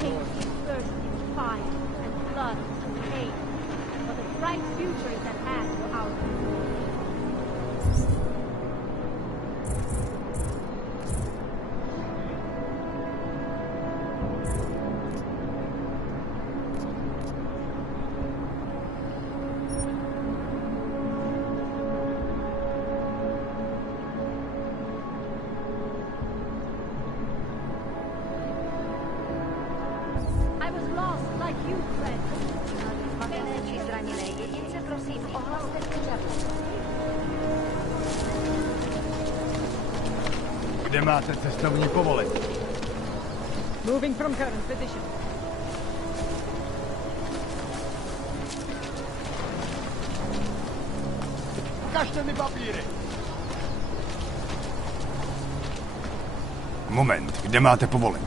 changed first in fire and blood and pain. But a bright future is at hand for our people. I was lost like you, friend. Ci zraněné jedince prosím ohlaste pořadu. Kde máte cestovní povolení? Moving from current position. Ukažte mi papíry! Moment, kde máte povolení?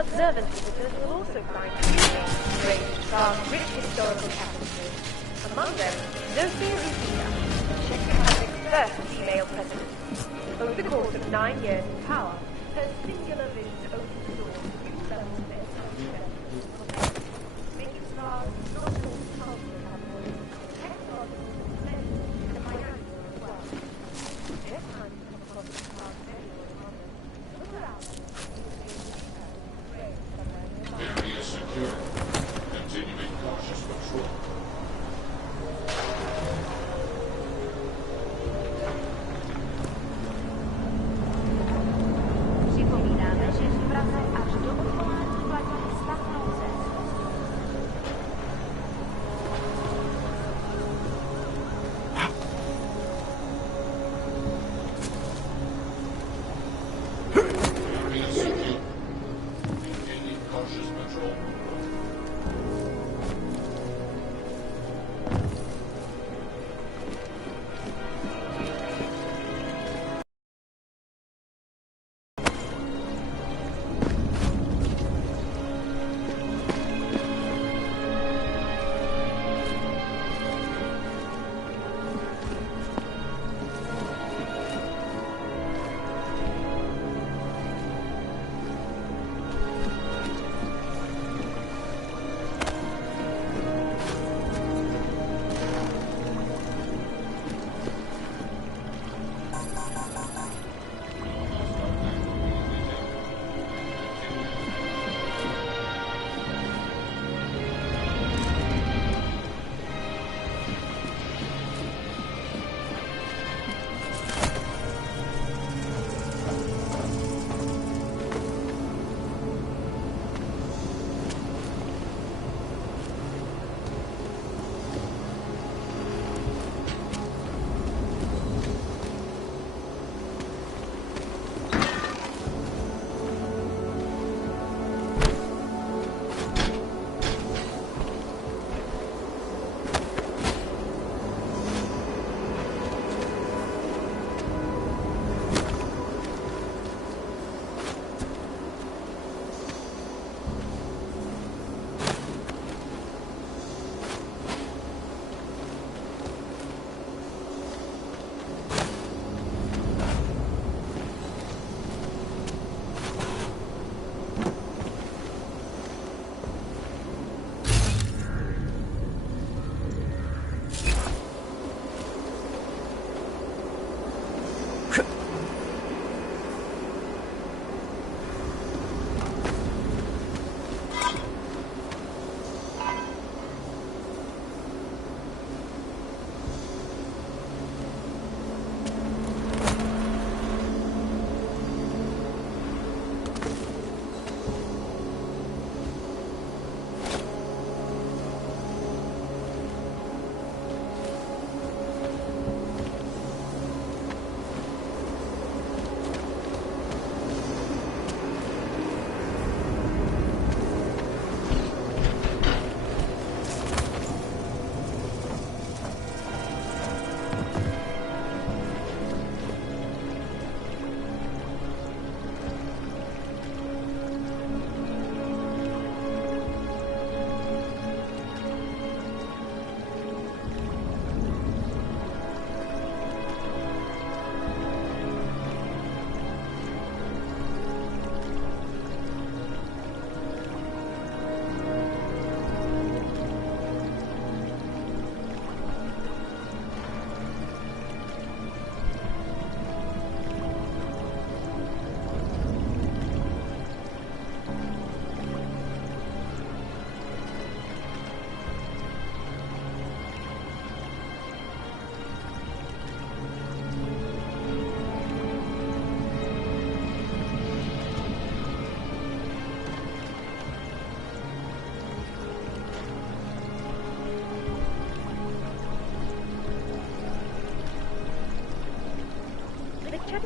Observant visitors will also find museums, great, some rich historical tapestry. Among them, Zofia Rufina, Czech Republic's first female president. Over the course of 9 years in power, her singular vision opened the door to new levels of education, making stars not all cultural capitals, technological, leisure, and financial as well. Next time you come across a stars anywhere in London, look around. Area secure. Continuing cautious patrol. Przypominamy, że wraca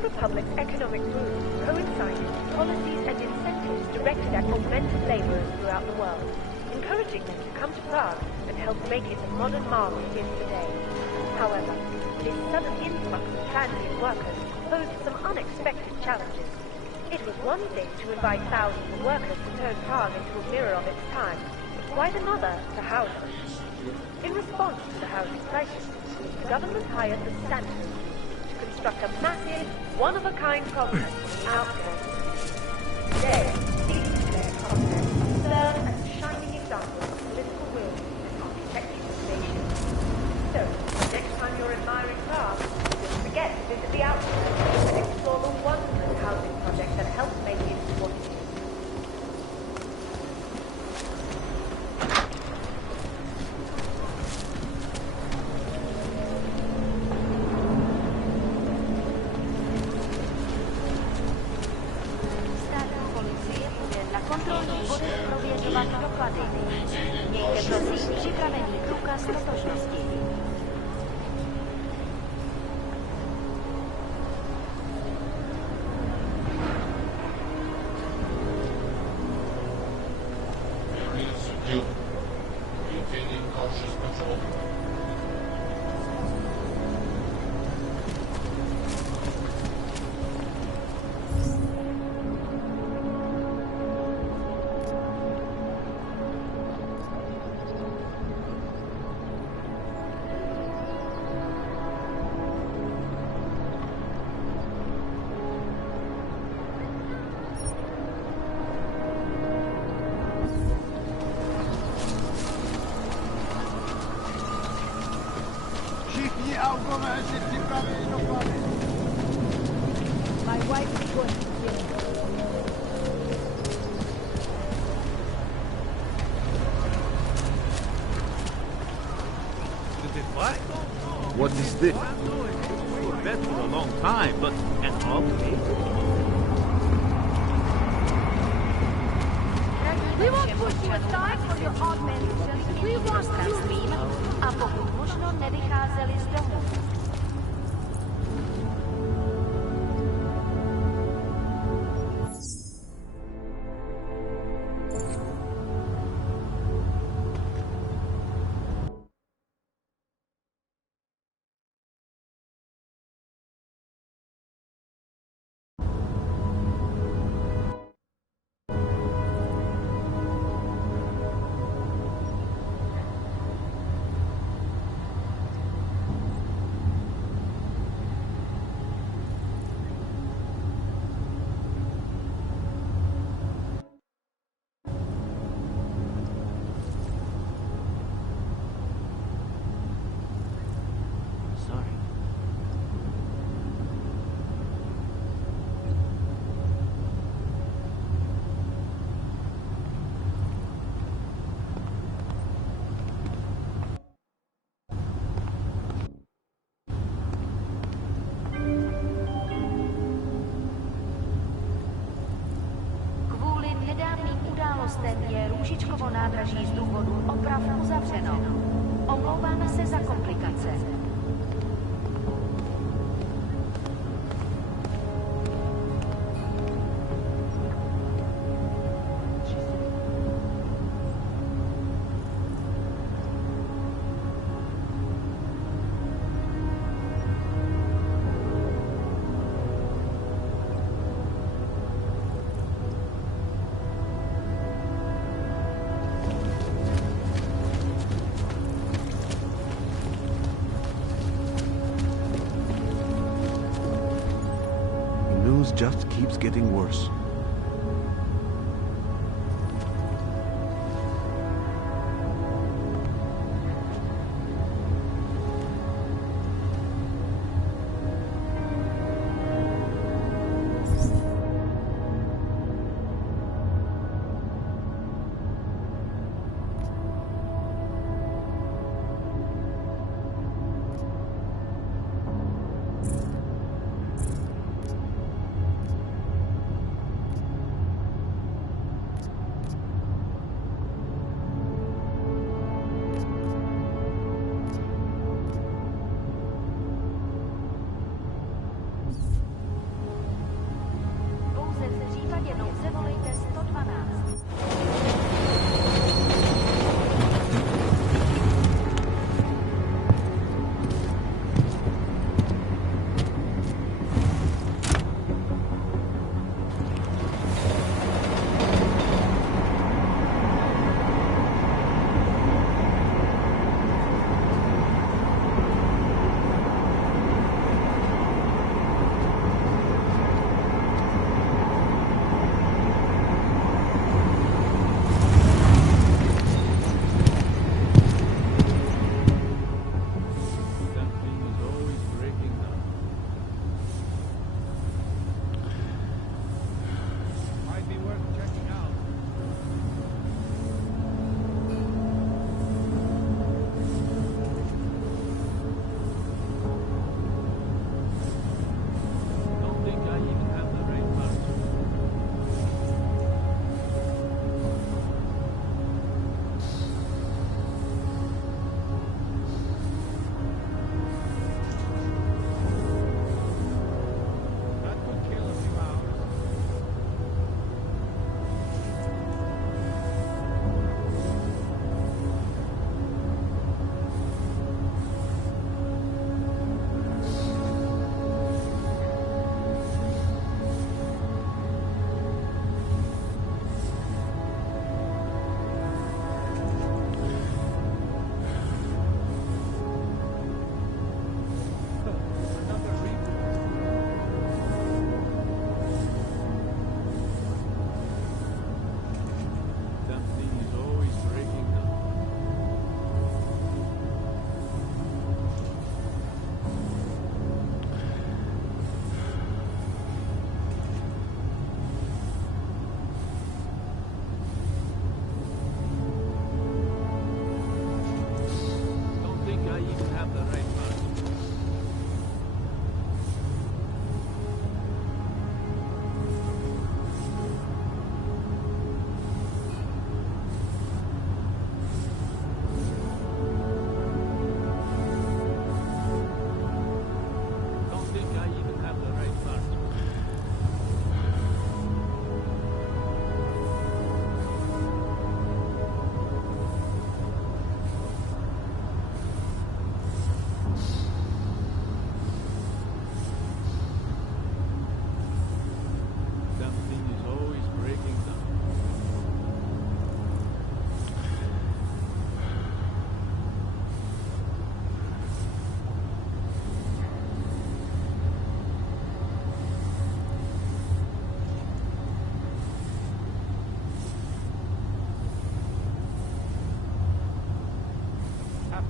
Republic's economic boom coincided with policies and incentives directed at augmented laborers throughout the world, encouraging them to come to Prague and help make it the modern marvel it is today. However, this sudden influx of transient workers posed some unexpected challenges. It was one thing to invite thousands of workers to turn Prague into a mirror of its time, quite another to house them. In response to the housing crisis, the government hired the Sanitary Group to construct a massive, one-of-a-kind complex on the outskirts. Today, these declared complexes serve as shining examples of political will and architectural innovation. So, next time you're admiring Prague, don't forget to visit the outskirts and explore the wondrous housing project that helped make it what it is. Státní policie bude na kontrolních bodech prověřovat doklady. Mějte prosím připravený průkaz totožnosti. Area secure. Maintaining cautious patrol. Všichni autové si připraví doklady. My wife is going to kill me. What is this? We've been for a long time, but an update? We won't push you aside for your augmentation. We want you. A pokud možno nevycházeli z domu. Sorry. Kvůli nedávným událostem je Růžičkovo nádraží z důvodu oprav uzavřeno. Omlouváme se za komplikace. News just keeps getting worse.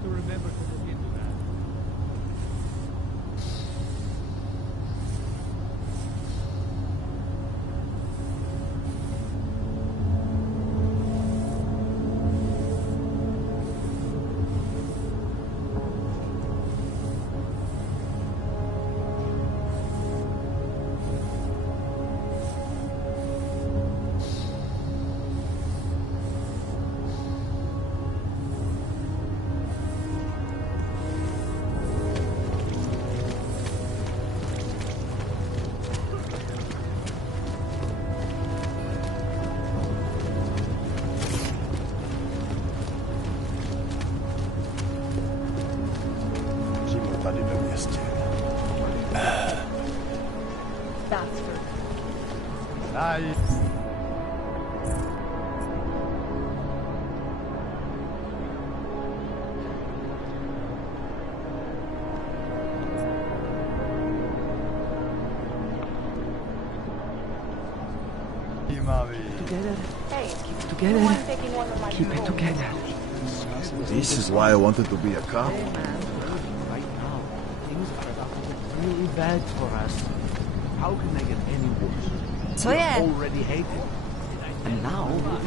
to remember to look into that. That's for Dai. together. Hey, Together. you mind taking one of my Keep it pills? together. This is why I wanted to be a cop. Hey, man. Right now, things are about to get really bad for us. How can they get any worse? So We're yeah. already hated. And now we'll be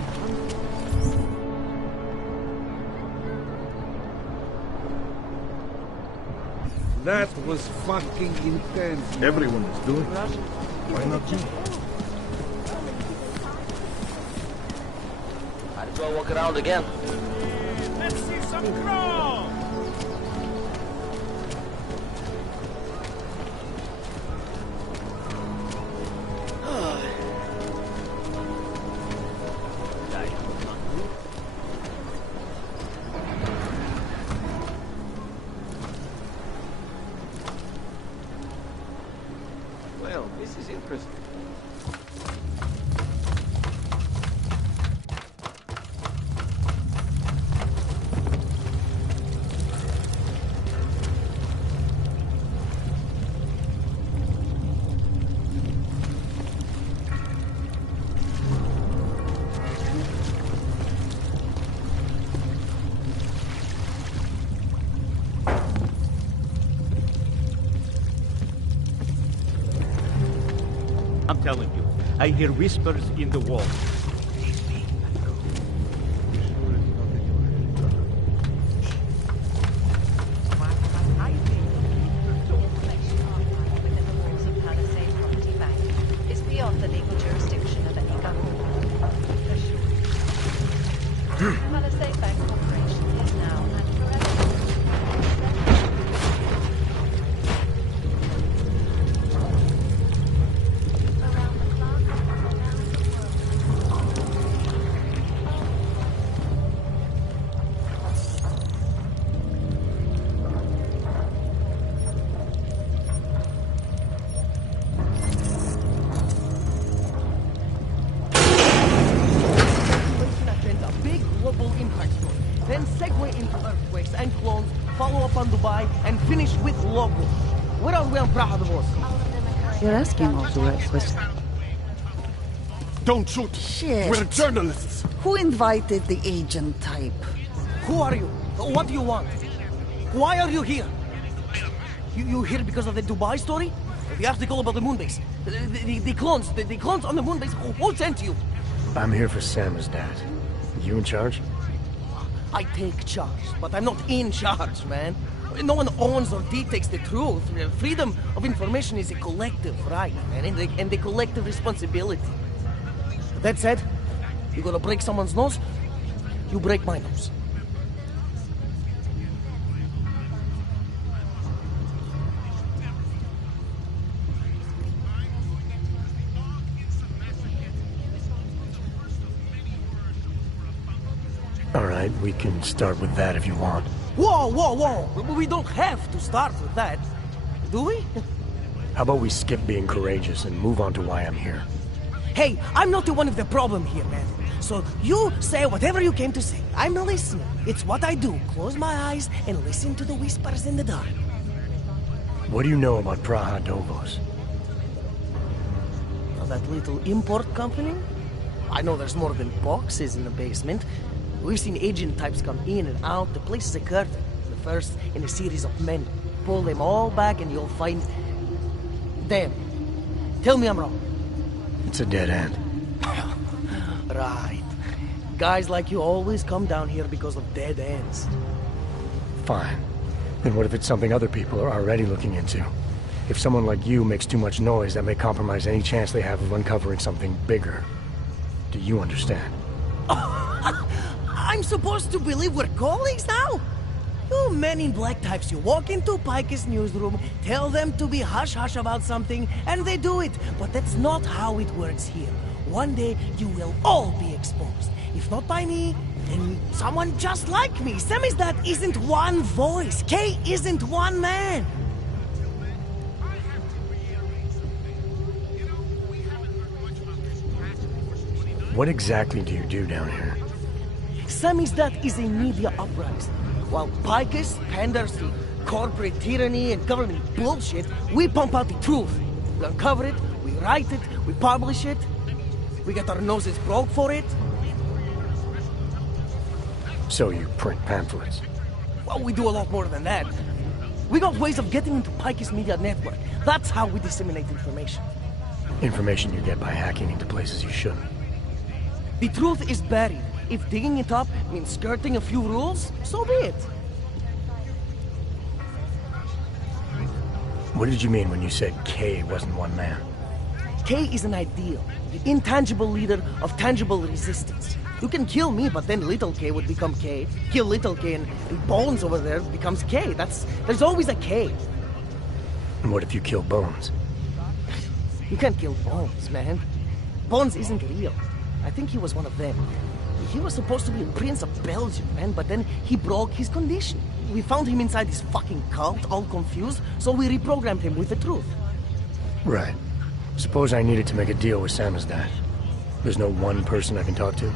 That was fucking intense. Everyone is doing it. Why not you? Might as well walk around again. Let's see some crawl! Well, this is interesting. I'm telling you, I hear whispers in the wall. I think the information archived within the walls of Palisade Property Bank is beyond the legal jurisdiction of any government. Palisade Bank Corporation is now and forever. Around the clock, around the world. A big global impact story. Then segue into earthquakes and clones, follow up on Dubai, and finish with locals. Where are we on Praha, the boss? You're asking all the right questions. Don't shoot. Shit. We're journalists. Who invited the agent type? Who are you? What do you want? Why are you here? You here because of the Dubai story? The article about the moon base? The clones on the moon base? Who sent you? I'm here for Sam's dad. You in charge? I take charge, but I'm not in charge, man. No one owns or dictates the truth. Freedom of information is a collective right, man, and a collective responsibility. That said, you gonna break someone's nose? You break my nose. All right, we can start with that if you want. Whoa, whoa, whoa! We don't have to start with that, do we? How about we skip being courageous and move on to why I'm here? Hey, I'm not the one of the problem here, man. So you say whatever you came to say. I'm listening. It's what I do. Close my eyes and listen to the whispers in the dark. What do you know about Praha Dovos? That little import company? I know there's more than boxes in the basement. We've seen agent types come in and out. The place is a curtain. first in a series of many. Pull them all back and you'll find... them. Tell me I'm wrong. It's a dead end. Right. Guys like you always come down here because of dead ends. Fine. Then what if it's something other people are already looking into? If someone like you makes too much noise, that may compromise any chance they have of uncovering something bigger. Do you understand? I'm supposed to believe we're colleagues now? You men in black types, you walk into Pike's newsroom, tell them to be hush-hush about something, and they do it. But that's not how it works here. One day, you will all be exposed. If not by me, then someone just like me. Samizdat isn't one voice. Kay isn't one man. What exactly do you do down here? Samizdat is a media uprising. While Picus panders to corporate tyranny and government bullshit, we pump out the truth. We uncover it, we write it, we publish it. We get our noses broke for it. So you print pamphlets? Well, we do a lot more than that. We got ways of getting into Picus media network. That's how we disseminate information. Information you get by hacking into places you shouldn't. The truth is buried. If digging it up means skirting a few rules, so be it. What did you mean when you said K wasn't one man? K is an ideal, the intangible leader of tangible resistance. You can kill me, but then little K would become K. Kill little K and Bones over there becomes K. There's always a K. And what if you kill Bones? You can't kill Bones, man. Bones isn't real. I think he was one of them. He was supposed to be a prince of Belgium, man, but then he broke his condition. We found him inside this fucking cult, all confused, so we reprogrammed him with the truth. Right. Suppose I needed to make a deal with Samizdat. There's no one person I can talk to?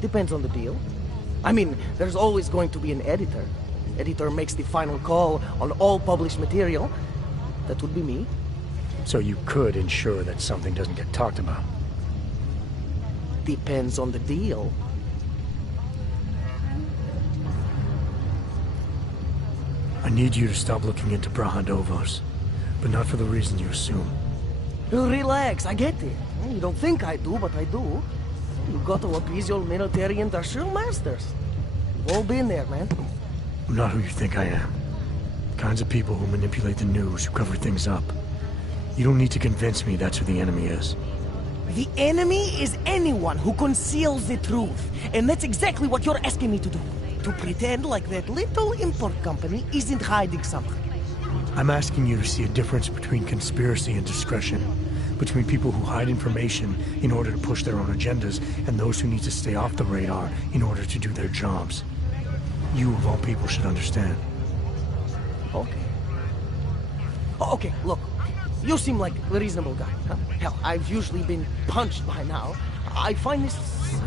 Depends on the deal. I mean, there's always going to be an editor. Editor makes the final call on all published material. That would be me. So you could ensure that something doesn't get talked about? Depends on the deal. I need you to stop looking into Brahadovos, but not for the reason you assume. Relax, I get it. You don't think I do, but I do. You got to appease your military industrial masters. We've all been there, man. I'm not who you think I am. The kinds of people who manipulate the news, who cover things up. You don't need to convince me that's who the enemy is. The enemy is anyone who conceals the truth. And that's exactly what you're asking me to do. To pretend like that little import company isn't hiding something. I'm asking you to see a difference between conspiracy and discretion. Between people who hide information in order to push their own agendas and those who need to stay off the radar in order to do their jobs. You, of all people, should understand. Okay. Okay, look. You seem like a reasonable guy, huh? Hell, I've usually been punched by now. I find this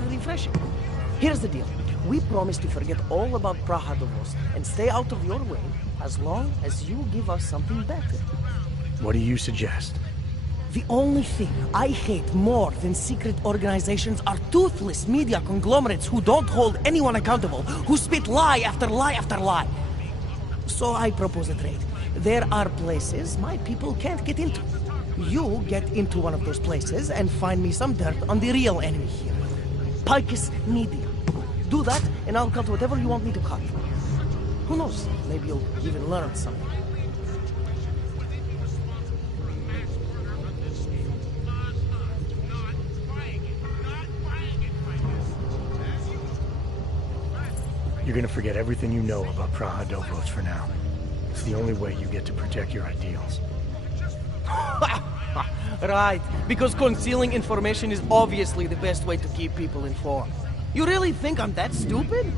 refreshing. Here's the deal. We promise to forget all about Brahadovos and stay out of your way as long as you give us something better. What do you suggest? The only thing I hate more than secret organizations are toothless media conglomerates who don't hold anyone accountable, who spit lie after lie after lie. So I propose a trade. There are places my people can't get into. You get into one of those places and find me some dirt on the real enemy here. Picus Media. Do that, and I'll cut whatever you want me to cut. Who knows? Maybe you'll even learn something. You're gonna forget everything you know about Brahadovos for now. It's the only way you get to protect your ideals. Right, because concealing information is obviously the best way to keep people informed. You really think I'm that stupid?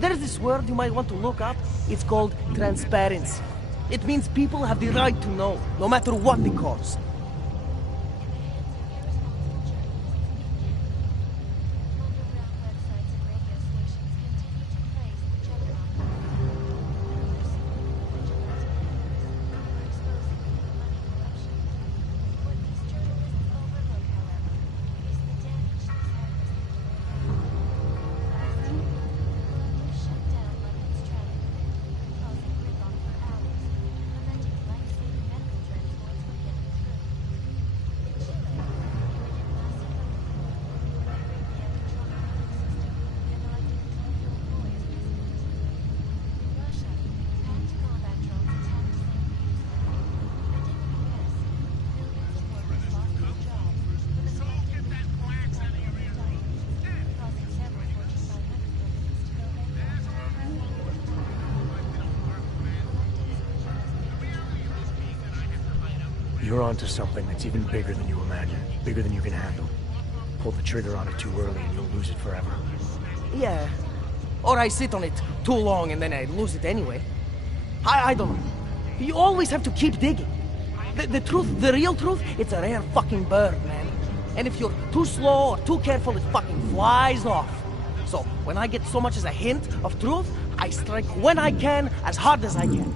There's this word you might want to look up. It's called transparency. It means people have the right to know, no matter what the cost. You're onto something that's even bigger than you imagine. Bigger than you can handle. Pull the trigger on it too early and you'll lose it forever. Yeah. Or I sit on it too long and then I lose it anyway. I don't know. You always have to keep digging. The truth, the real truth, it's a rare fucking bird, man. And if you're too slow or too careful, it fucking flies off. So, when I get so much as a hint of truth, I strike when I can, as hard as I can.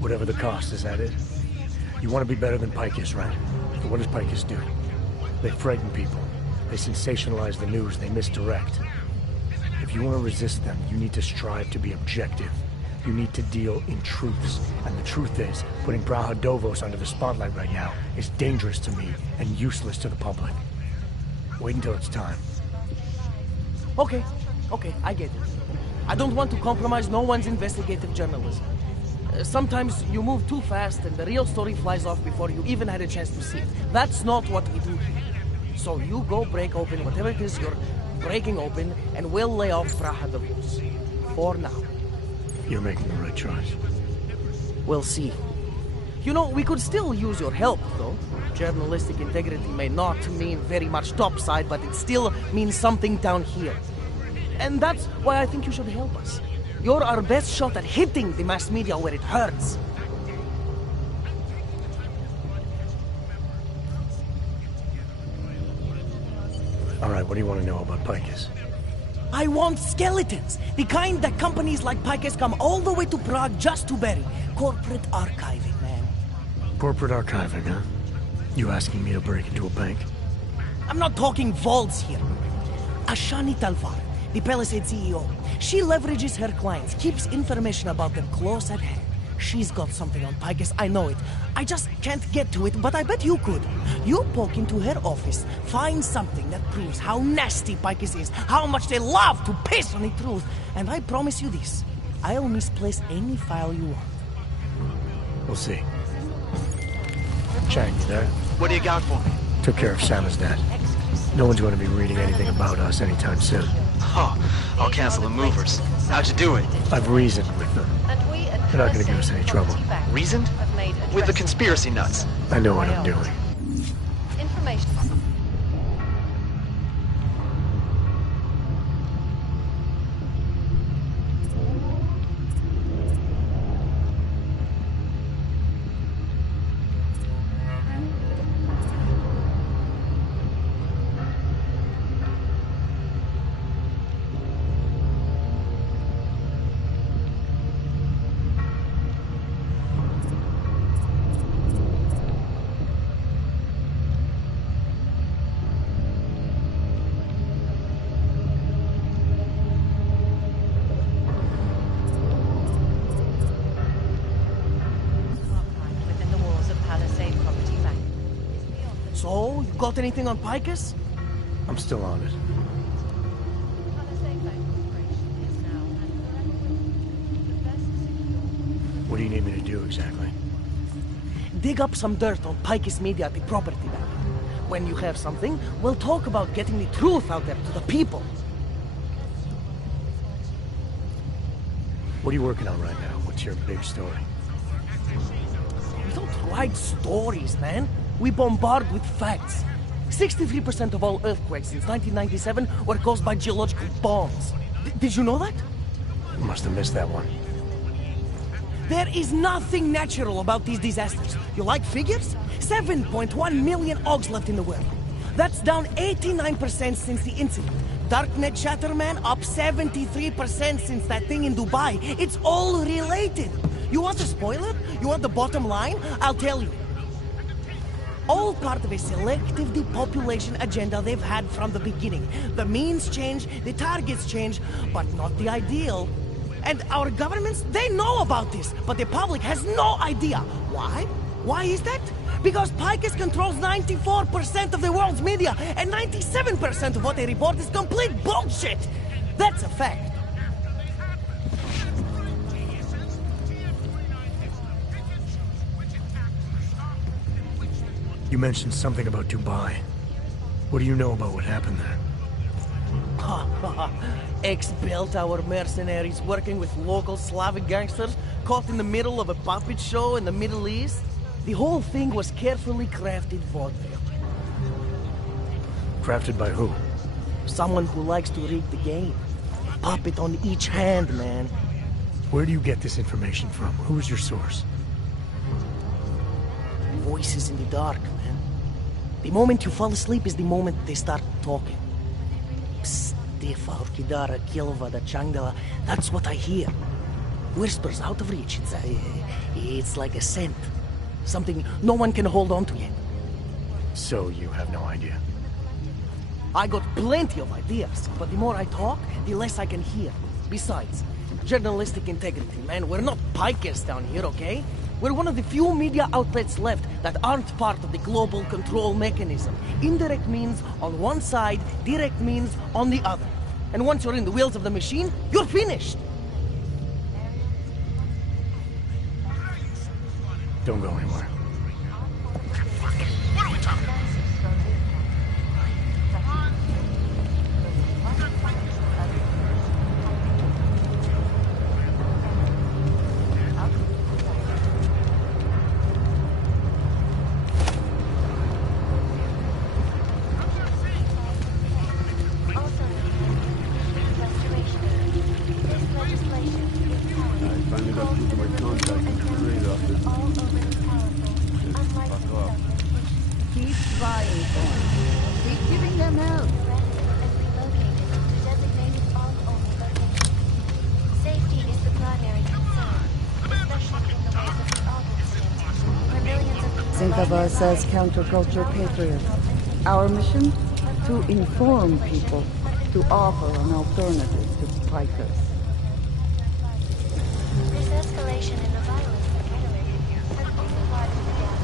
Whatever the cost, is that it? You want to be better than Picus, right? So what does Picus do? They frighten people. They sensationalize the news. They misdirect. If you want to resist them, you need to strive to be objective. You need to deal in truths. And the truth is, putting Brahadovos under the spotlight right now is dangerous to me and useless to the public. Wait until it's time. Okay, I get it. I don't want to compromise no one's investigative journalism. Sometimes you move too fast and the real story flies off before you even had a chance to see it. That's not what we do here. So you go break open whatever it is you're breaking open, and we'll lay off Brahadovos. For now. You're making the right choice. We'll see. You know, we could still use your help, though. Journalistic integrity may not mean very much topside, but it still means something down here. And that's why I think you should help us. You're our best shot at hitting the mass media where it hurts. Alright, what do you want to know about Picus? I want skeletons! The kind that companies like Picus come all the way to Prague just to bury. Corporate archiving, man. Corporate archiving, huh? You asking me to break into a bank? I'm not talking vaults here. Ashani Talvar, the Palisade CEO. She leverages her clients, keeps information about them close at hand. She's got something on Picus, I know it. I just can't get to it, but I bet you could. You poke into her office, find something that proves how nasty Picus is, how much they love to piss on the truth, and I promise you this, I'll misplace any file you want. We'll see. Chang, you there? What do you got for me? Took care of Sama's dad. No one's going to be reading anything about us anytime soon. Oh, I'll cancel the movers. How'd you do it? I've reasoned with them. They're not going to give us any trouble. Reasoned? With the conspiracy nuts. I know what I'm doing. Information. So, you got anything on Picus? I'm still on it. What do you need me to do exactly? Dig up some dirt on Picus Media at the property bank. When you have something, we'll talk about getting the truth out there to the people. What are you working on right now? What's your big story? We don't write stories, man. We bombard with facts. 63% of all earthquakes since 1997 were caused by geological bombs. Did you know that? Must have missed that one. There is nothing natural about these disasters. You like figures? 7.1 million ogs left in the world. That's down 89% since the incident. Darknet chatter, man, up 73% since that thing in Dubai. It's all related. You want a spoiler? You want the bottom line? I'll tell you. All part of a selective depopulation agenda they've had from the beginning. The means change, the targets change, but not the ideal. And our governments, they know about this, but the public has no idea. Why? Why is that? Because Picus controls 94% of the world's media, and 97% of what they report is complete bullshit. That's a fact. You mentioned something about Dubai. What do you know about what happened there? Ex-Bell-Tower mercenaries working with local Slavic gangsters caught in the middle of a puppet show in the Middle East? The whole thing was carefully crafted vaudeville. Crafted by who? Someone who likes to rig the game. A puppet on each hand, man. Where do you get this information from? Who is your source? Voices in the dark, man. The moment you fall asleep is the moment they start talking. Psst, Tifa, Orkidara, Kilova, Changdala. That's what I hear. Whispers out of reach. It's like a scent. Something no one can hold on to yet. So you have no idea? I got plenty of ideas, but the more I talk, the less I can hear. Besides, journalistic integrity, man. We're not pikers down here, okay? We're one of the few media outlets left that aren't part of the global control mechanism. Indirect means on one side, direct means on the other. And once you're in the wheels of the machine, you're finished! Don't go anywhere. What are we talking about? Keep trying, Thorn. Keep giving them help. Safety is the primary concern, especially in the wake of the August incident, where millions of people Think of us as counterculture patriots. Our mission? To inform people, to offer an alternative to pikers. This escalation in the violence in Italy has only widened the gap.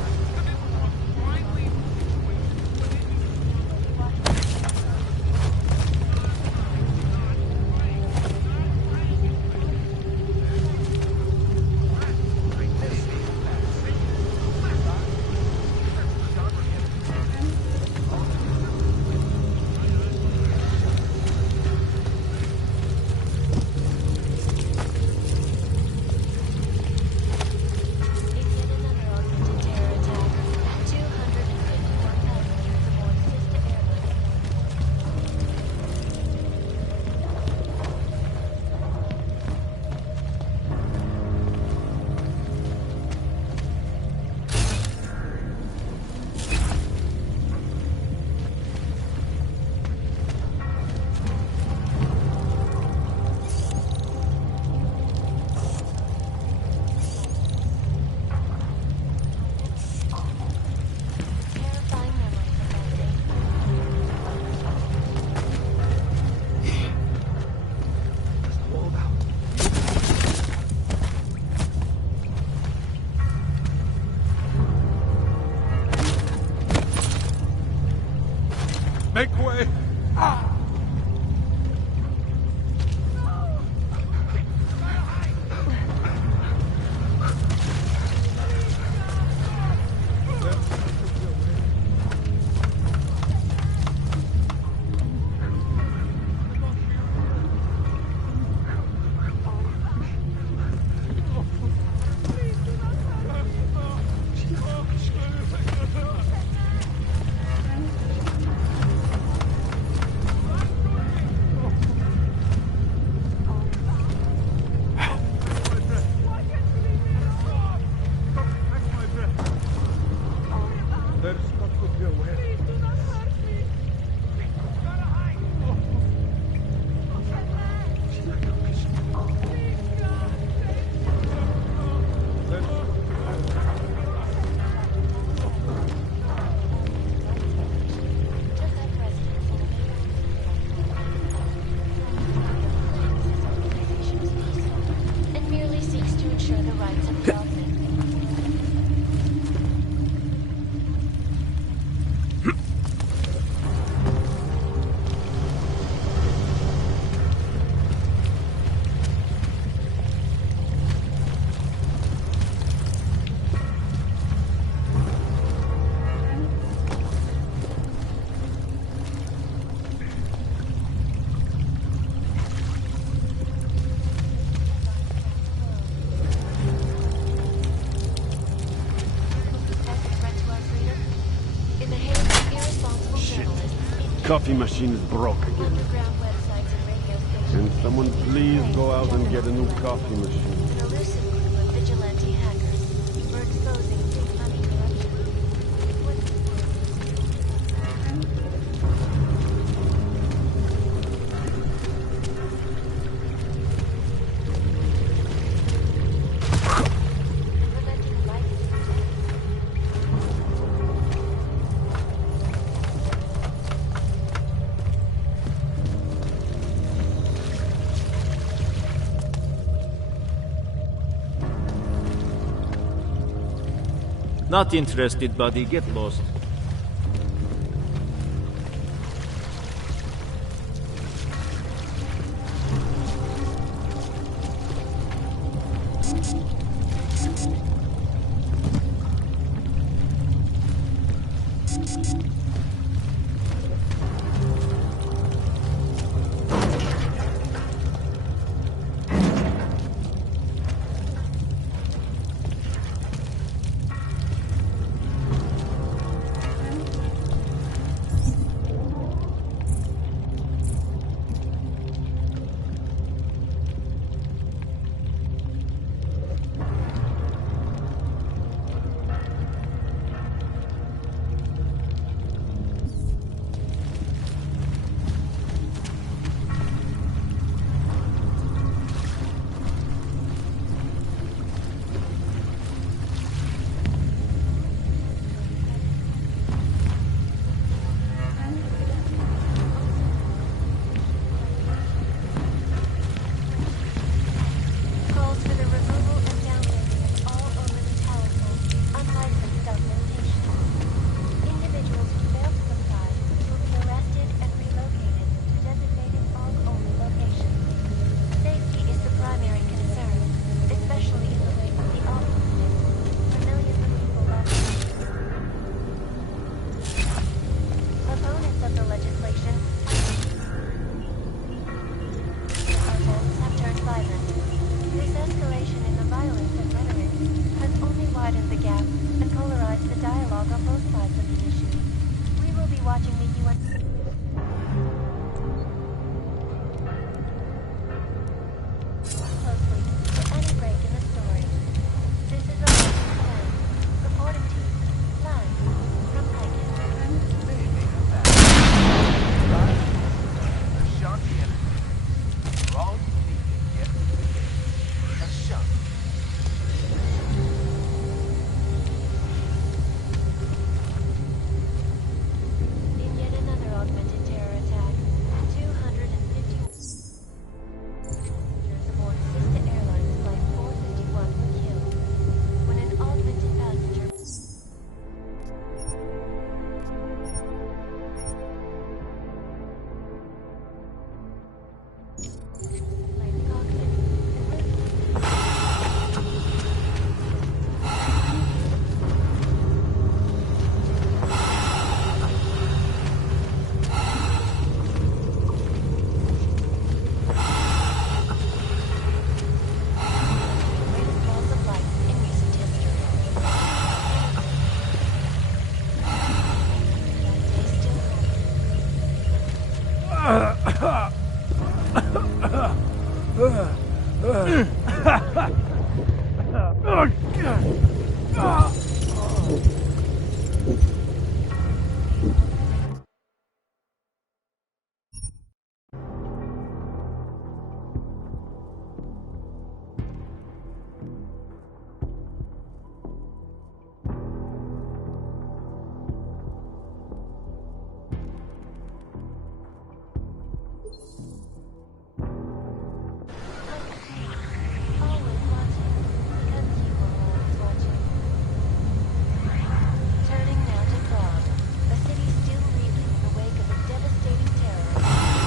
coffee machine is broke again. Underground websites and radio stations. Can someone please go out and get a new coffee machine? An elusive group of vigilante hackers were exposing big money corruption. Preventing life. Not interested, buddy. Get lost. Calls for the removal and downloading of all overly powerful, unlicensed documentation. Individuals who fail to comply will be arrested and relocated to designated AUG-only locations. Safety is the primary concern, especially in the wake of the alternative, where millions of people lost. Opponents of the legislation protests have turned violent. This escalation in the violence and rhetoric has only widened the gap and polarized the dialogue on both sides of the issue. We will be watching the UN closely for any break in the story. This is a reporting to you live from Pike. In yet another augmented terror attack, 250 passengers aboard Sister Airlines Flight 451 were killed when an augmented passenger flight cockpit. Greatest loss of life in recent history. That day still always watching, because you are always watching. Turning now to Prague, a city still reeling in the wake of a devastating terror attack.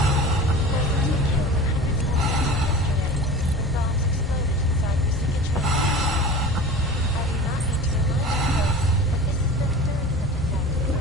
Thousands were killed and hundreds more yesterday when bombs exploded inside Rusika train. I do not need to remind you, though, that this is the third such attack in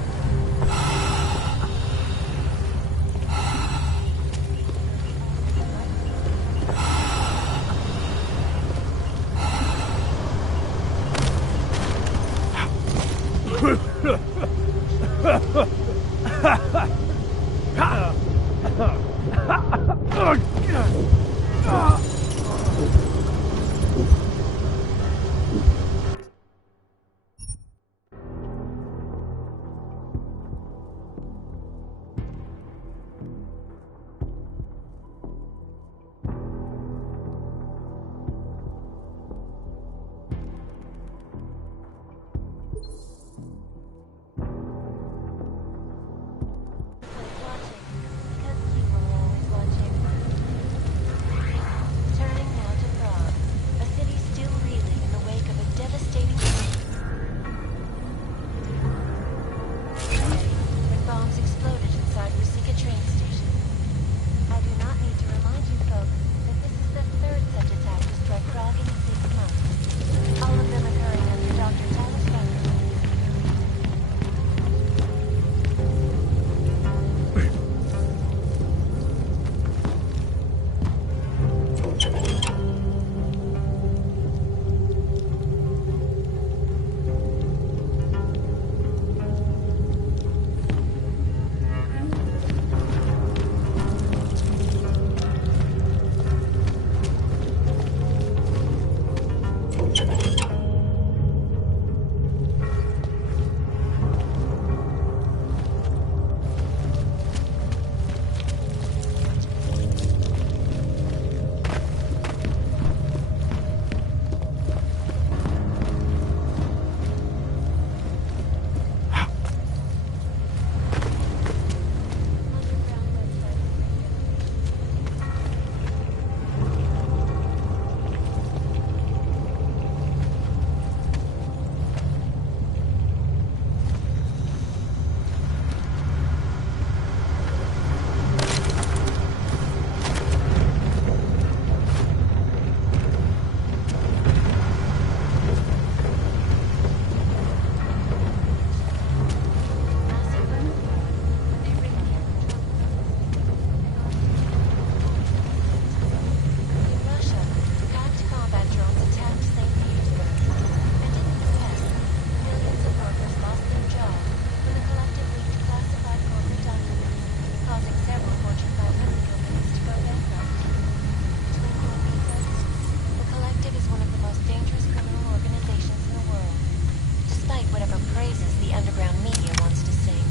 the underground media wants to sing.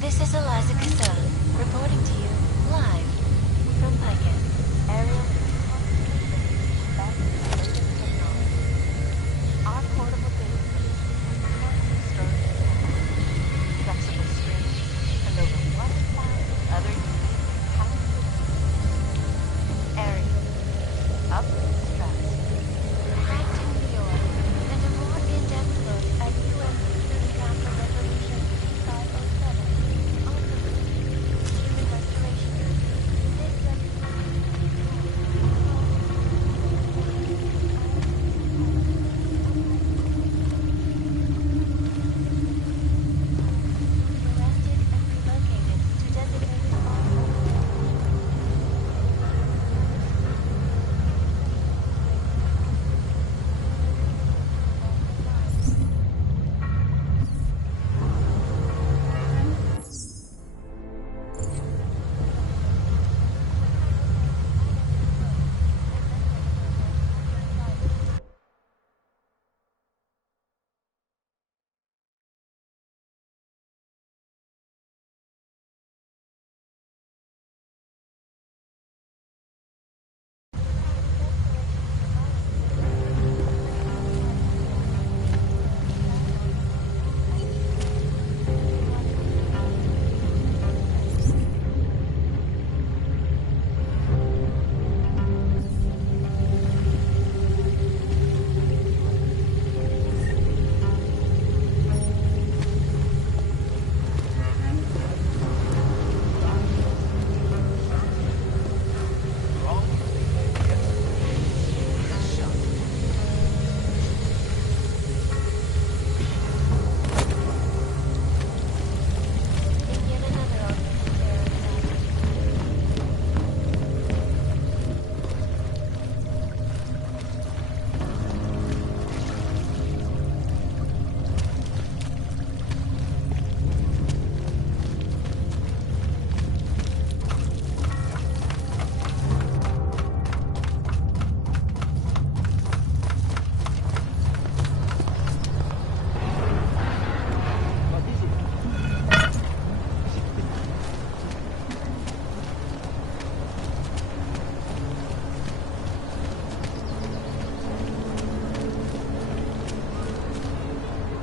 This is Eliza Cassan, reporting to you, live, from Piket. Aerial Our portable data storage, flexible streams, and over 1,000 other unique patented areas up in the stratosphere. Cracked in New York, and a more in-depth look at UN Security Council Resolution 507 on the human restoration. This arrested and relocated to designated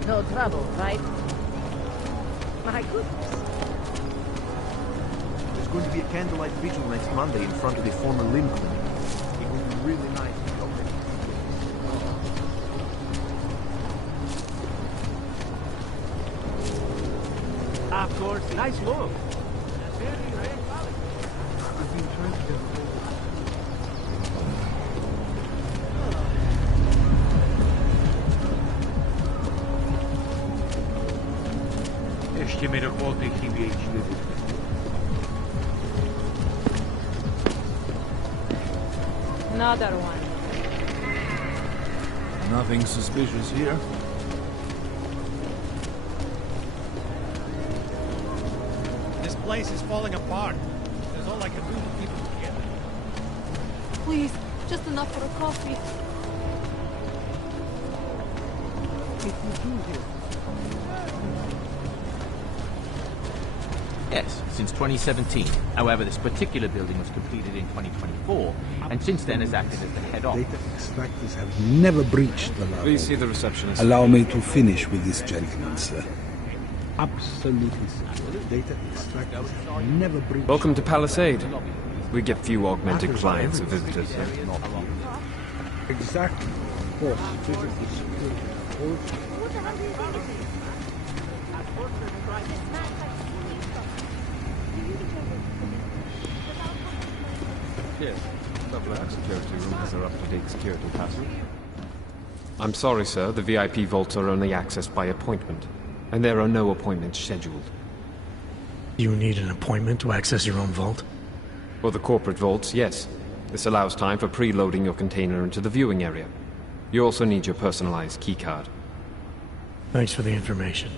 No trouble, right? My goodness. There's going to be a candlelight vigil next Monday in front of the former limb clinic. It would be really nice to go there. Of course, nice look. We've been trying to get Ještě mi do kvóty chybějí 4. Another one. Nothing suspicious here. This place is falling apart. There's all I can do to keep it together. Please, just enough for a coffee. Yes, since 2017. However, this particular building was completed in 2024, and since then has acted as the head office. Data extractors have never breached the law. Please see the receptionist. Allow me to finish with this gentleman, sir. Absolutely secure. Data extractors have never breached... Welcome to Palisade. We get few augmented clients or visitors here. Exactly. Of course, physical security. Yes. Double security room has our up-to-date security password. I'm sorry, sir. The VIP vaults are only accessed by appointment, and there are no appointments scheduled. You need an appointment to access your own vault? For the corporate vaults, yes. This allows time for preloading your container into the viewing area. You also need your personalized keycard. Thanks for the information.